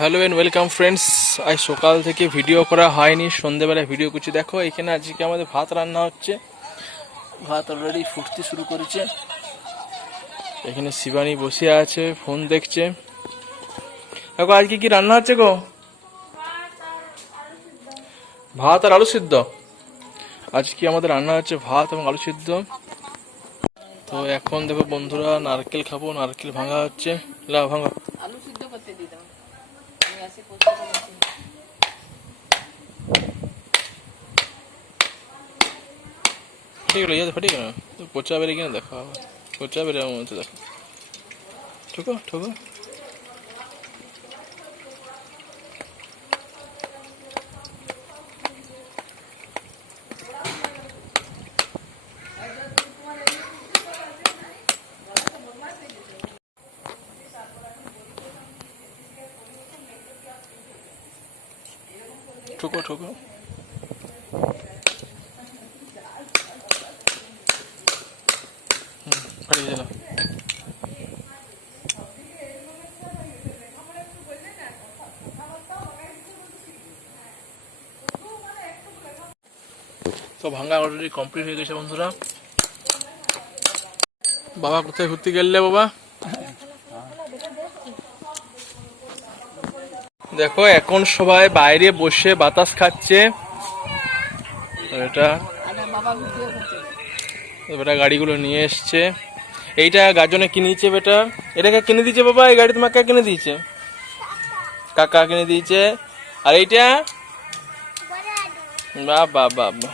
Hello and welcome friends. আজ সকাল থেকে ভিডিও করা হয়নি, সন্ধ্যেবেলায় ভিডিও করছি। দেখো এখানে আজকে আমাদের ভাত রান্না হচ্ছে। ভাত অলরেডি ফুটতে শুরু করেছে। এখানে শিবানী বসে আছে, ফোন দেখছে। দেখো আজকে কি রান্না হচ্ছে গো? ভাত আর আলু সিদ্ধ। আজকে আমাদের রান্না হচ্ছে ভাত এবং আলু সিদ্ধ। তো এখন দেখো বন্ধুরা, নারকেল খাবো, নারকেল ভাঙা হচ্ছে। লাও ভাঙো। আলু সিদ্ধ করতে দিতাম আমি আসি পোস্ত করেছি। ঠিক আছে, ইয়াতে ফাটিয়ে কেন পচা বেড়ে কিনা দেখো, আবার পচা বেড়ে আমার মধ্যে দেখো। ঠোকো ঠোকো। ঠোকো ঠোকো। ফাটিয়ে দিলাম। তো ভাঙা অলরেডি কমপ্লিট হয়ে গেছে বন্ধুরা। বাবা কোথায় ঘুরতে গেলে বাবা? দেখো এখন সবাই বাইরে বসে বাতাস খাচ্ছে। এটা বেটা গাড়িগুলো নিয়ে এসছে। এইটা গাজনে কিনেছে বেটা। এটাকে কিনে দিয়েছে বাবা, এই গাড়ি তোমাকে কিনে দিয়েছে? কাকা কিনে দিয়েছে। আর এইটা বাবা বাবা।